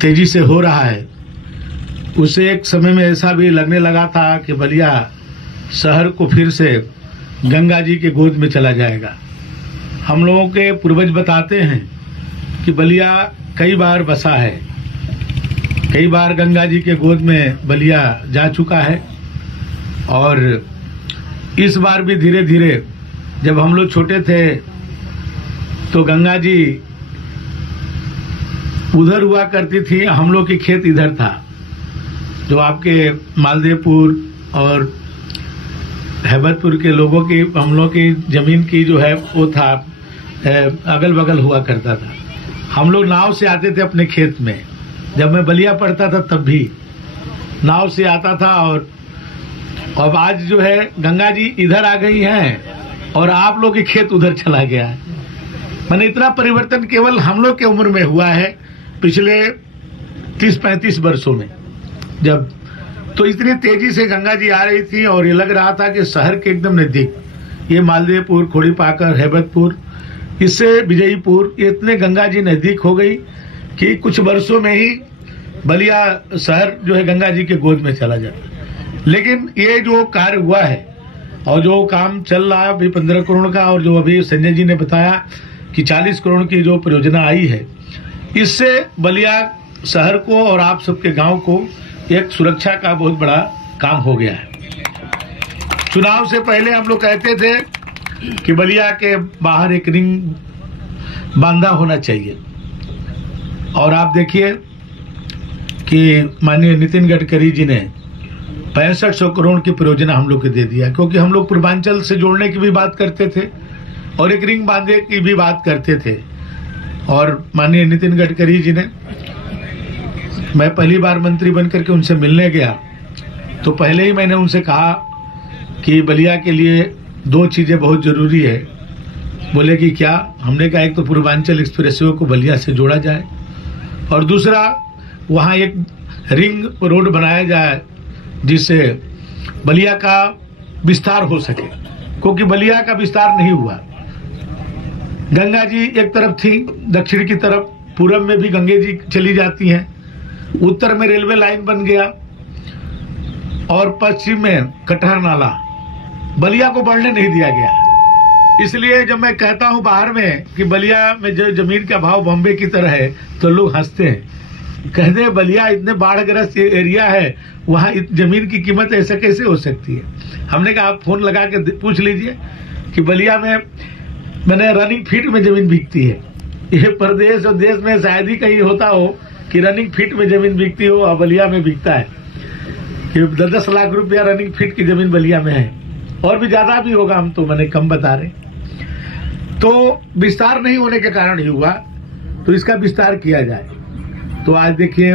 तेजी से हो रहा है, उसे एक समय में ऐसा भी लगने लगा था कि बलिया शहर को फिर से गंगा जी के गोद में चला जाएगा। हम लोगों के पूर्वज बताते हैं कि बलिया कई बार बसा है, कई बार गंगा जी के गोद में बलिया जा चुका है। और इस बार भी धीरे धीरे, जब हम लोग छोटे थे तो गंगा जी उधर हुआ करती थी, हम लोग की खेत इधर था। जो आपके मालदेवपुर और हैबतपुर के लोगों की, हम लोग की जमीन की जो है वो था, अगल बगल हुआ करता था। हम लोग नाव से आते थे अपने खेत में। जब मैं बलिया पढ़ता था तब भी नाव से आता था। और अब आज जो है गंगा जी इधर आ गई हैं और आप लोग के खेत उधर चला गया है। मैंने इतना परिवर्तन केवल हम लोग के उम्र में हुआ है पिछले 30-35 वर्षों में। जब तो इतनी तेजी से गंगा जी आ रही थी और ये लग रहा था कि शहर के एकदम नजदीक, ये मालदेवपुर, खोड़ीपाकर, हैबतपुर, इससे विजयपुर, ये इतने गंगा जी नजदीक हो गई कि कुछ वर्षों में ही बलिया शहर जो है गंगा जी के गोद में चला जाता। लेकिन ये जो कार्य हुआ है और जो काम चल रहा है अभी 15 करोड़ का, और जो अभी संजय जी ने बताया कि 40 करोड़ की जो परियोजना आई है, इससे बलिया शहर को और आप सबके गांव को एक सुरक्षा का बहुत बड़ा काम हो गया है। चुनाव से पहले हम लोग कहते थे कि बलिया के बाहर एक रिंग बांधा होना चाहिए, और आप देखिए कि माननीय नितिन गडकरी जी ने 6500 करोड़ की परियोजना हम लोग को दे दिया, क्योंकि हम लोग पूर्वांचल से जोड़ने की भी बात करते थे और एक रिंग बांधने की भी बात करते थे। और माननीय नितिन गडकरी जी ने, मैं पहली बार मंत्री बनकर के उनसे मिलने गया तो पहले ही मैंने उनसे कहा कि बलिया के लिए 2 चीज़ें बहुत ज़रूरी है। बोले कि क्या? हमने कहा एक तो पूर्वांचल एक्सप्रेसवे को बलिया से जोड़ा जाए, और दूसरा वहाँ एक रिंग रोड बनाया जाए जिससे बलिया का विस्तार हो सके, क्योंकि बलिया का विस्तार नहीं हुआ। गंगा जी एक तरफ थी, दक्षिण की तरफ, पूरब में भी गंगे जी चली जाती हैं, उत्तर में रेलवे लाइन बन गया और पश्चिम में कटहर नाला, बलिया को बढ़ने नहीं दिया गया। इसलिए जब मैं कहता हूं बाहर में कि बलिया में जो जमीन का भाव बॉम्बे की तरह है तो लोग हंसते हैं, कहते हैं बलिया इतने बाढ़ग्रस्त एरिया है, वहां जमीन की कीमत ऐसे कैसे हो सकती है। हमने कहा आप फोन लगा के पूछ लीजिए कि बलिया में मैंने रनिंग फीट में जमीन बिकती है। ये प्रदेश और देश में शायद ही कहीं होता हो कि रनिंग फीट में जमीन बिकती हो, और बलिया में बिकता है कि 10-10 लाख रुपया रनिंग फीट की जमीन बलिया में है, और भी ज्यादा भी होगा, हम तो मैंने कम बता रहे। तो विस्तार नहीं होने के कारण ही हुआ, तो इसका विस्तार किया जाए। तो आज देखिए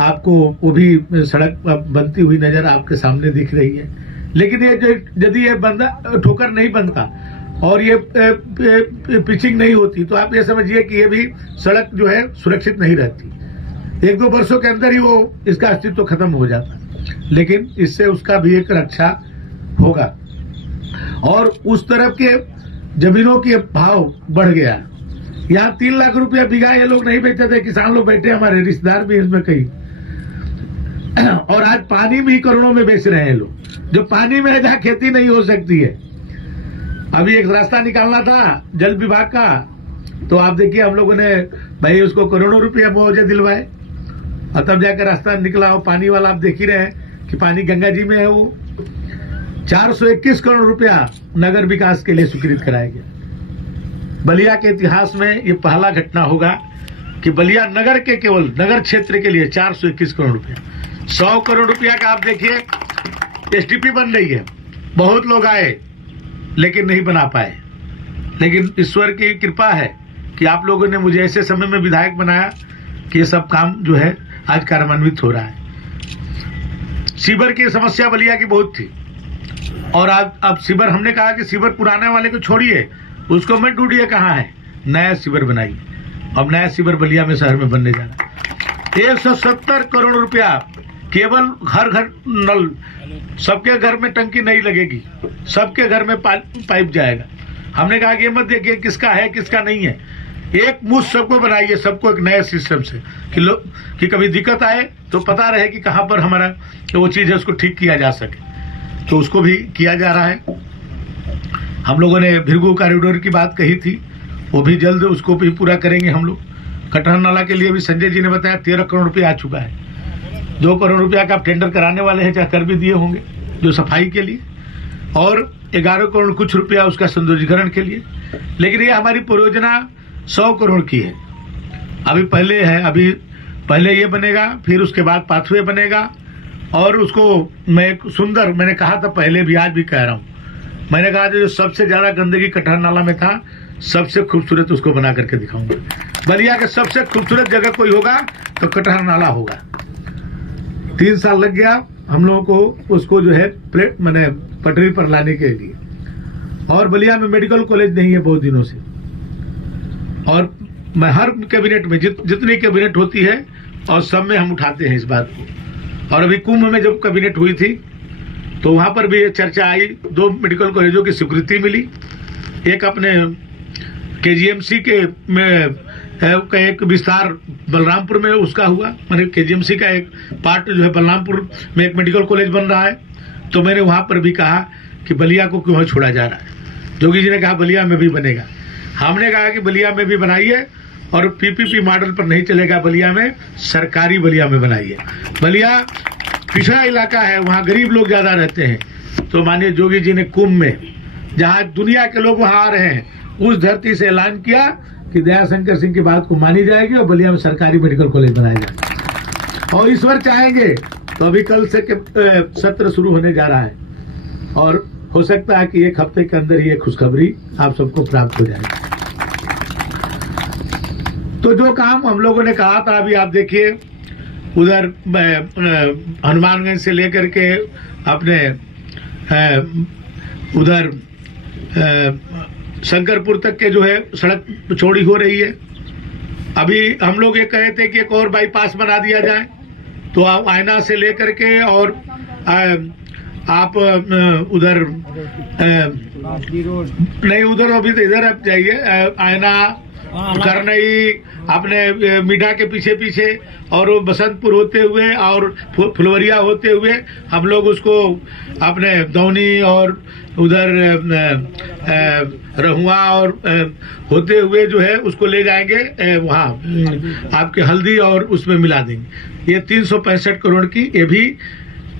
आपको वो भी सड़क बनती हुई नजर आपके सामने दिख रही है। लेकिन ये जो यदि ये बंदा ठोकर नहीं बनता और ये पिचिंग नहीं होती तो आप ये समझिए कि ये भी सड़क जो है सुरक्षित नहीं रहती। 1-2 वर्षों के अंदर ही वो इसका अस्तित्व खत्म हो जाता, लेकिन इससे उसका भी एक रक्षा होगा। और उस तरफ के जमीनों के भाव बढ़ गया। यहाँ 3 लाख रुपया बीघा ये लोग नहीं बेचते थे, किसान लोग बैठे, हमारे रिश्तेदार भी इसमें कई, और आज पानी भी करोड़ों में बेच रहे हैं लोग, जो पानी में है जहाँ खेती नहीं हो सकती है। अभी एक रास्ता निकालना था जल विभाग का, तो आप देखिए हम लोगों ने भाई उसको करोड़ों रुपया मुआवजा दिलवाए, और तब जाकर रास्ता निकला। वो पानी वाला आप देख ही रहे हैं कि पानी गंगा जी में है। वो 421 करोड़ रुपया नगर विकास के लिए स्वीकृत कराया गया। बलिया के इतिहास में ये पहला घटना होगा कि बलिया नगर के, केवल नगर क्षेत्र के लिए 421 करोड़ रुपया। 100 करोड़ रुपया का आप देखिए एसटीपी बन रही है। बहुत लोग आए लेकिन नहीं बना पाए, लेकिन ईश्वर की कृपा है कि आप लोगों ने मुझे ऐसे समय में विधायक बनाया कि ये सब काम जो है आज कार्यान्वित हो रहा है। सीवर की समस्या बलिया की बहुत थी, और आज अब सीवर, हमने कहा कि सीवर पुराने वाले को छोड़िए, उसको मत ढूंढिए कहाँ है, नया सीवर बनाइए। अब नया सीवर बलिया में शहर में बनने जा रहा है। 170 करोड़ रुपया केवल हर घर नल, सबके घर में टंकी नहीं लगेगी, सबके घर में पाइप जाएगा। हमने कहा कि ये मत देखिए किसका है किसका नहीं है, एक मुश्त सबको बनाइए, सबको एक नए सिस्टम से कि कभी दिक्कत आए तो पता रहे कि कहाँ पर हमारा वो चीज़ है उसको ठीक किया जा सके। तो उसको भी किया जा रहा है। हम लोगों ने भिरगू कॉरिडोर की बात कही थी, वो भी जल्द उसको भी पूरा करेंगे हम लोग। कटहर नाला के लिए भी संजय जी ने बताया 13 करोड़ रुपये आ चुका है। 2 करोड़ रुपया का आप टेंडर कराने वाले हैं, चाहे कर भी दिए होंगे जो सफाई के लिए, और 11 करोड़ कुछ रुपया उसका सौंदर्यीकरण के लिए। लेकिन ये हमारी परियोजना 100 करोड़ की है। अभी पहले है, अभी पहले ये बनेगा, फिर उसके बाद पाथवे बनेगा, और उसको मैं सुंदर, मैंने कहा था पहले भी, आज भी कह रहा हूँ, मैंने कहा था जो सबसे ज्यादा गंदगी कटहर नाला में था, सबसे खूबसूरत उसको बना करके दिखाऊंगा। बलिया के सबसे खूबसूरत जगह कोई होगा तो कटहर नाला होगा। 3 साल लग गया हम लोगों को उसको जो है मैंने पटरी पर लाने के लिए। और बलिया में मेडिकल कॉलेज नहीं है बहुत दिनों से, और मैं हर कैबिनेट में जितनी कैबिनेट होती है और सब में हम उठाते हैं इस बात को। और अभी कुंभ में जब कैबिनेट हुई थी तो वहां पर भी ये चर्चा आई, 2 मेडिकल कॉलेजों की स्वीकृति मिली। एक अपने केजीएमसी के में का एक विस्तार बलरामपुर में उसका हुआ, मैंने केजीएमसी का एक पार्ट जो है बलरामपुर में एक मेडिकल कॉलेज बन रहा है। तो मैंने वहां पर भी कहा कि बलिया को क्यों छोड़ा जा रहा है। जोगी जी ने कहा बलिया में भी बनेगा। हमने कहा कि बलिया में भी बनाइए, और पीपीपी मॉडल पर नहीं चलेगा, बलिया में सरकारी बलिया में बनाइए। बलिया पिछड़ा इलाका है, वहाँ गरीब लोग ज्यादा रहते हैं। तो माननीय जोगी जी ने कुंभ में, जहाँ दुनिया के लोग वहां आ रहे हैं, उस धरती से ऐलान किया कि दयाशंकर सिंह की बात को मानी जाएगी और बलिया में सरकारी मेडिकल कॉलेज बनाया जाएगा। और ईश्वर चाहेंगे तो अभी कल से सत्र शुरू होने जा रहा है, और हो सकता है कि 1 हफ्ते के अंदर ही ये खुशखबरी आप सबको प्राप्त हो जाएगी। तो जो काम हम लोगों ने कहा था, अभी आप देखिए उधर हनुमानगंज से लेकर के अपने उधर शंकरपुर तक के जो है सड़क चौड़ी हो रही है। अभी हम लोग ये कहे थे कि एक और बाईपास बना दिया जाए, तो आप आयना से लेकर के और आप उधर नहीं, उधर अभी तो इधर आप जाइए, आयना करनई अपने मीठा के पीछे पीछे, और वो बसंतपुर होते हुए और फुलवरिया होते हुए हम लोग उसको अपने दौनी और उधर रहुआ और होते हुए जो है उसको ले जाएंगे वहाँ आपके हल्दी, और उसमें मिला देंगे। ये 365 करोड़ की, ये भी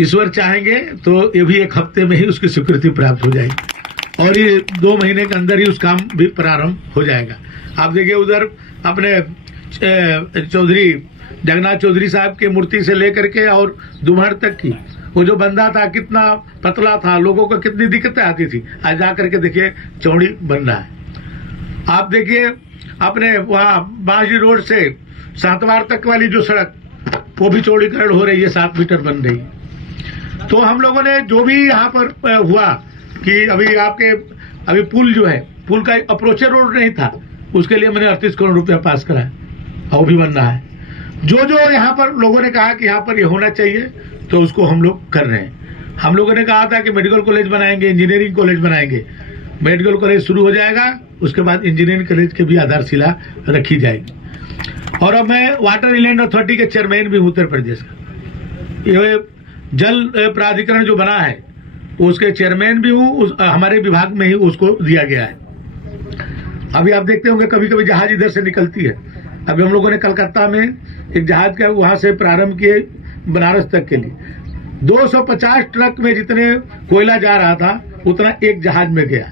ईश्वर चाहेंगे तो ये भी 1 हफ्ते में ही उसकी स्वीकृति प्राप्त हो जाएगी, और ये 2 महीने के अंदर ही उस काम भी प्रारंभ हो जाएगा। आप देखिए उधर अपने चौधरी जगन्नाथ चौधरी साहब की मूर्ति से लेकर के और दुमहर तक की, वो जो बंदा था कितना पतला था, लोगों को कितनी दिक्कतें आती थी, आज जा करके देखिए चौड़ी बन रहा है। आप देखिए अपने वहाँ बांझी रोड से सातवार तक वाली जो सड़क, वो भी चौड़ीकरण हो रही है, 7 मीटर बन रही है। तो हम लोगों ने जो भी यहाँ पर हुआ कि अभी पुल जो है, पुल का अप्रोचर रोड नहीं था, उसके लिए मैंने 38 करोड़ रुपया पास कराया, और वो भी बन रहा है। जो यहाँ पर लोगों ने कहा कि यहाँ पर ये होना चाहिए, तो उसको हम लोग कर रहे हैं। हम लोगों ने कहा था कि मेडिकल कॉलेज बनाएंगे, इंजीनियरिंग कॉलेज बनाएंगे। मेडिकल कॉलेज शुरू हो जाएगा, उसके बाद इंजीनियरिंग कॉलेज की भी आधारशिला रखी जाएगी। और अब मैं वाटर इंलैंड अथॉरिटी के चेयरमैन भी हूँ उत्तर प्रदेश का। ये जल प्राधिकरण जो बना है उसके चेयरमैन भी हूँ, हमारे विभाग में ही उसको दिया गया है। अभी आप देखते होंगे कभी कभी जहाज इधर से निकलती है। अभी हम लोगों ने कलकत्ता में एक जहाज का वहां से प्रारंभ किए बनारस तक के लिए। 250 ट्रक में जितने कोयला जा रहा था उतना एक जहाज में गया,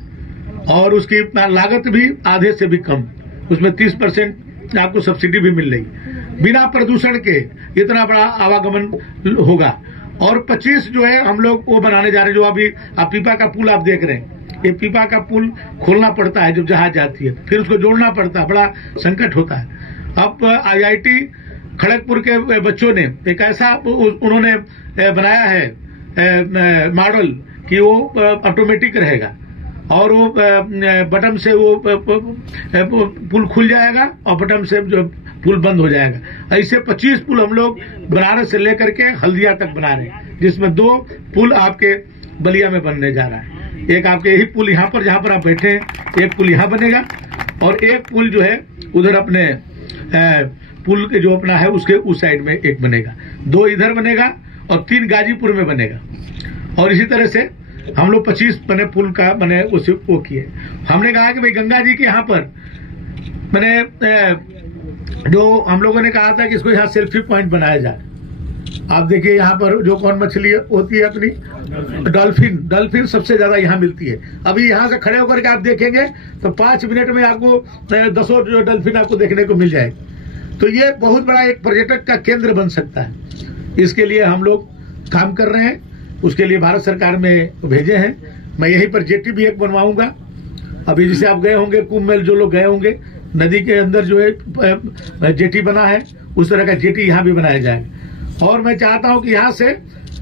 और उसकी लागत भी आधे से भी कम, उसमें 30% आपको सब्सिडी भी मिल रही। बिना प्रदूषण के इतना बड़ा आवागमन होगा। और 25 जो है हम लोग वो बनाने जा रहे हैं, जो अभी आप पीपा का पुल आप देख रहे हैं, ये पीपा का पुल खोलना पड़ता है जब जहाज जाती है, फिर उसको जोड़ना पड़ता है, बड़ा संकट होता है। अब आईआईटी खड़गपुर के बच्चों ने एक ऐसा उन्होंने बनाया है मॉडल कि वो ऑटोमेटिक रहेगा, और वो बटन से वो पुल खुल जाएगा और बटन से जो पुल बंद हो जाएगा। ऐसे 25 पुल हम लोग बनारस से लेकर के हल्दिया तक बना रहे हैं, जिसमें 2 पुल आपके बलिया में बनने जा रहा है। एक आपके यही पुल यहाँ पर जहाँ पर आप बैठे हैं, एक पुल यहाँ बनेगा, और एक पुल जो है उधर अपने पुल के जो अपना है उसके उस साइड में एक बनेगा, 2 इधर बनेगा और 3 गाजीपुर में बनेगा। और इसी तरह से हम लोग 25 बने पुल का बने उसे वो किए। हमने कहा कि भाई गंगा जी के यहाँ पर मैंने जो हम लोगों ने कहा था कि इसको यहाँ सेल्फी पॉइंट बनाया जाए। आप देखिए यहाँ पर जो कौन मछली होती है अपनी डॉल्फिन सबसे ज्यादा यहाँ मिलती है। अभी यहाँ से खड़े होकर के आप देखेंगे तो 5 मिनट में आपको 10 डॉल्फिन आपको देखने को मिल जाएगी। तो ये बहुत बड़ा एक पर्यटक का केंद्र बन सकता है। इसके लिए हम लोग काम कर रहे हैं, उसके लिए भारत सरकार में भेजे हैं। मैं यहीं पर जेटी भी एक बनवाऊंगा। अभी जैसे आप गए होंगे कुंभ में, जो लोग गए होंगे, नदी के अंदर जो है जेटी बना है, उस तरह का जेटी यहाँ भी बनाया जाएगा। और मैं चाहता हूँ कि यहाँ से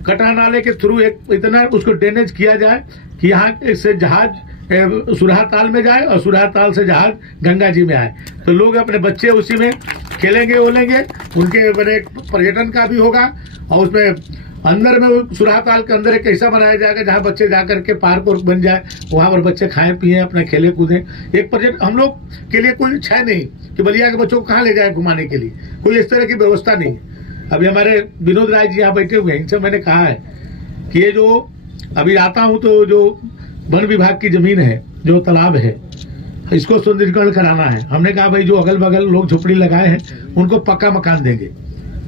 कटा नाले के थ्रू एक इतना उसको ड्रेनेज किया जाए कि यहाँ से जहाज सुरहा ताल में जाए और सुरहा ताल से जहाज गंगा जी में आए, तो लोग अपने बच्चे उसी में खेलेंगे ओलेंगे, उनके बड़े पर्यटन का भी होगा। और उसमें अंदर में सुरहा ताल के अंदर एक ऐसा बनाया जाएगा जहाँ बच्चे जाकर के पार्क और बन जाए, वहां पर बच्चे खाएं पिए अपना खेले कूदें। एक पर्यटन हम लोग के लिए कोई इच्छा नहीं कि बलिया के बच्चों को कहाँ ले जाए घुमाने के लिए, कोई इस तरह की व्यवस्था नहीं है। अभी हमारे विनोद राय जी यहाँ बैठे हुए हैं, इनसे मैंने कहा है कि ये जो अभी आता हूँ तो जो वन विभाग की जमीन है, जो तालाब है, इसको सुंदरीकरण कराना है। हमने कहा भाई जो अगल बगल लोग झोपड़ी लगाए हैं उनको पक्का मकान देंगे,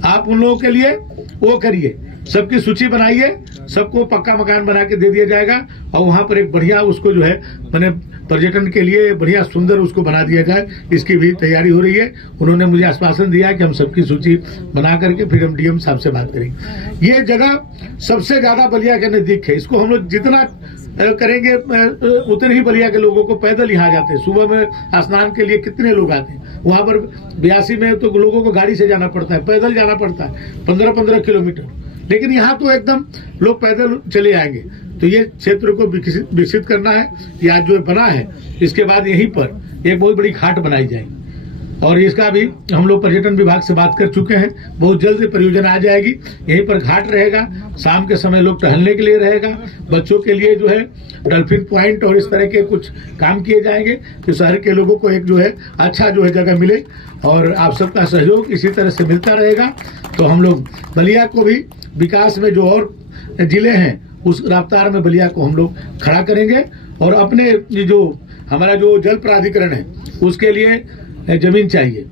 आप उन लोगों के लिए वो करिए, सबकी सूची बनाइए, सबको पक्का मकान बना के दे दिया जाएगा। और वहां पर एक बढ़िया उसको जो है मैंने पर्यटन के लिए बढ़िया सुंदर उसको बना दिया जाए, इसकी भी तैयारी हो रही है। उन्होंने मुझे आश्वासन दिया कि हम सबकी सूची बना करके फिर हम डीएम साहब से बात करेंगे। ये जगह सबसे ज्यादा बलिया के नजदीक है, इसको हम लोग जितना करेंगे उतने ही बलिया के लोगों को पैदल यहाँ जाते हैं। सुबह में स्नान के लिए कितने लोग आते हैं, वहां पर 82 में तो लोगों को गाड़ी से जाना पड़ता है, पैदल जाना पड़ता है 15-15 किलोमीटर, लेकिन यहाँ तो एकदम लोग पैदल चले आएंगे। तो ये क्षेत्र को विकसित करना है। ये आज जो बना है इसके बाद यहीं पर एक बहुत बड़ी घाट बनाई जाएगी और इसका भी हम लोग पर्यटन विभाग से बात कर चुके हैं। बहुत जल्द परियोजना आ जाएगी, यहीं पर घाट रहेगा, शाम के समय लोग टहलने के लिए रहेगा, बच्चों के लिए जो है डॉल्फिन पॉइंट और इस तरह के कुछ काम किए जाएंगे कि शहर के लोगों को एक जो है अच्छा जो है जगह मिले। और आप सबका सहयोग इसी तरह से मिलता रहेगा तो हम लोग बलिया को भी विकास में जो और जिले हैं उस रफ्तार में बलिया को हम लोग खड़ा करेंगे। और अपने जो हमारा जो जल प्राधिकरण है उसके लिए जमीन चाहिए,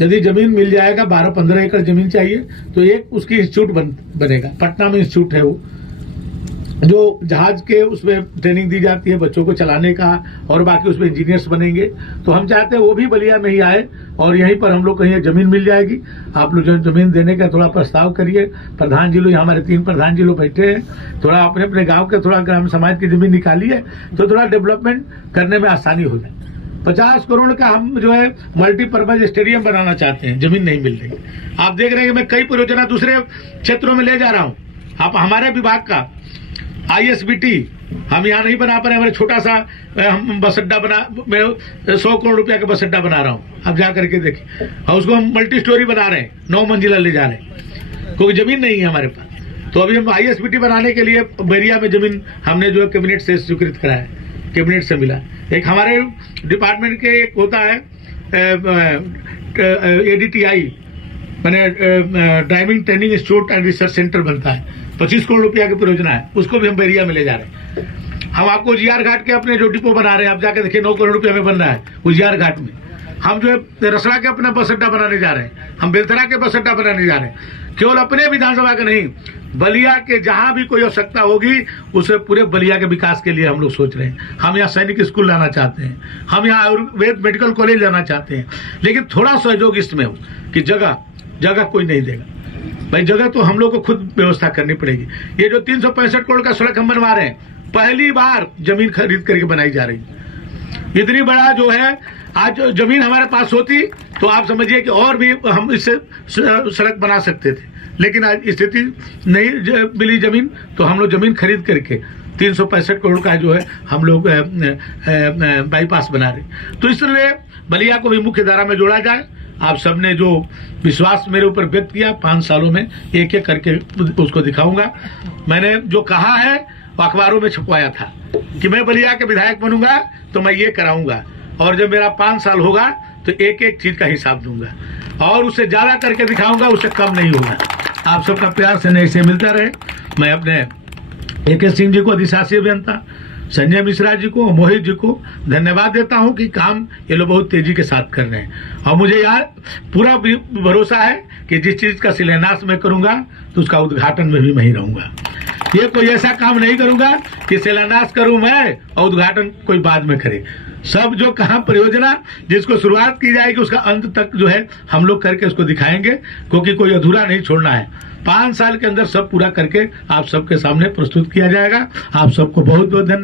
यदि जमीन मिल जाएगा 12-15 एकड़ जमीन चाहिए तो एक उसकी इंस्टीट्यूट बनेगा। पटना में इंस्टीट्यूट है वो, जो जहाज के उसमें ट्रेनिंग दी जाती है बच्चों को चलाने का, और बाकी उसमें इंजीनियर्स बनेंगे। तो हम चाहते हैं वो भी बलिया में ही आए और यहीं पर हम लोग कहीं जमीन मिल जाएगी। आप लोग जमीन देने का थोड़ा प्रस्ताव करिए। प्रधान जी लोग, हमारे 3 प्रधान जी लोग बैठे हैं, थोड़ा अपने अपने गांव के थोड़ा ग्राम समाज की जमीन निकालिए तो थोड़ा डेवलपमेंट करने में आसानी हो जाए। 50 करोड़ का हम जो है मल्टीपर्पज स्टेडियम बनाना चाहते हैं, जमीन नहीं मिल रही। आप देख रहे हैं मैं कई परियोजना दूसरे क्षेत्रों में ले जा रहा हूँ। आप हमारे विभाग का ISBT हम यहाँ नहीं बना पा रहे, हमारे छोटा सा हम बस अड्डा बना, मैं 100 करोड़ रुपया का बस अड्डा बना रहा हूँ, आप जा करके देखिए। और उसको हम मल्टी स्टोरी बना रहे हैं, 9 मंजिला ले जा रहे हैं, क्योंकि जमीन नहीं है हमारे पास। तो अभी हम ISBT बनाने के लिए बैरिया में जमीन हमने जो है कैबिनेट से स्वीकृत कराया, कैबिनेट से मिला। एक हमारे डिपार्टमेंट के एक होता है ADTI, मैंने driving training institute and research centre बनता है, 25 करोड़ रुपया की परियोजना है, उसको भी हम बैरिया में ले जा रहे हैं। हम आपको उजियार घाट के अपने जो डिपो बना रहे हैं, आप जाके देखिए 9 करोड़ रुपया में बन रहा है उजियार घाट में। हम जो है रसड़ा के अपना बस अड्डा बनाने जा रहे हैं, हम बेलथरा के बस अड्डा बनाने जा रहे हैं। केवल अपने विधानसभा के नहीं, बलिया के जहां भी कोई आवश्यकता होगी उसे पूरे बलिया के विकास के लिए हम लोग सोच रहे हैं। हम यहाँ सैनिक स्कूल लाना चाहते हैं, हम यहाँ आयुर्वेद मेडिकल कॉलेज लाना चाहते हैं, लेकिन थोड़ा सहयोग इसमें हो कि जगह कोई नहीं देगा भाई, जगह तो हम लोग को खुद व्यवस्था करनी पड़ेगी। ये जो 365 करोड़ का सड़क हम बनवा रहे हैं, पहली बार जमीन खरीद करके बनाई जा रही है। इतनी बड़ा जो है आज जमीन हमारे पास होती तो आप समझिए कि और भी हम इससे सड़क बना सकते थे, लेकिन आज स्थिति नहीं मिली जमीन, तो हम लोग जमीन खरीद करके 365 करोड़ का जो है हम लोग बाईपास बना रहे। तो इसलिए बलिया को भी मुख्य धारा में जोड़ा जाए। आप सबने जो विश्वास मेरे ऊपर व्यक्त किया, 5 सालों में एक एक करके उसको दिखाऊंगा। मैंने जो कहा है वो अखबारों में छपवाया था कि मैं बलिया के विधायक बनूंगा तो मैं ये कराऊंगा, और जब मेरा 5 साल होगा तो एक एक चीज का हिसाब दूंगा और उससे ज्यादा करके दिखाऊंगा, उससे कम नहीं होगा। आप सबका प्यार से ऐसे मिलता रहे। मैं अपने AK सिंह जी को, अधिशासी अभियंता संजय मिश्रा जी को, मोहित जी को धन्यवाद देता हूं कि काम ये लोग बहुत तेजी के साथ कर रहे हैं। और मुझे यार पूरा भरोसा है कि जिस चीज का शिलान्यास मैं करूंगा तो उसका उद्घाटन में भी मैं ही रहूंगा। ये कोई ऐसा काम नहीं करूंगा कि शिलान्यास करूं मैं और उद्घाटन कोई बाद में करे। सब जो कहा परियोजना जिसको शुरुआत की जाएगी उसका अंत तक जो है हम लोग करके उसको दिखाएंगे, क्योंकि कोई अधूरा नहीं छोड़ना है। 5 साल के अंदर सब पूरा करके आप सबके सामने प्रस्तुत किया जाएगा। आप सबको बहुत बहुत धन्यवाद।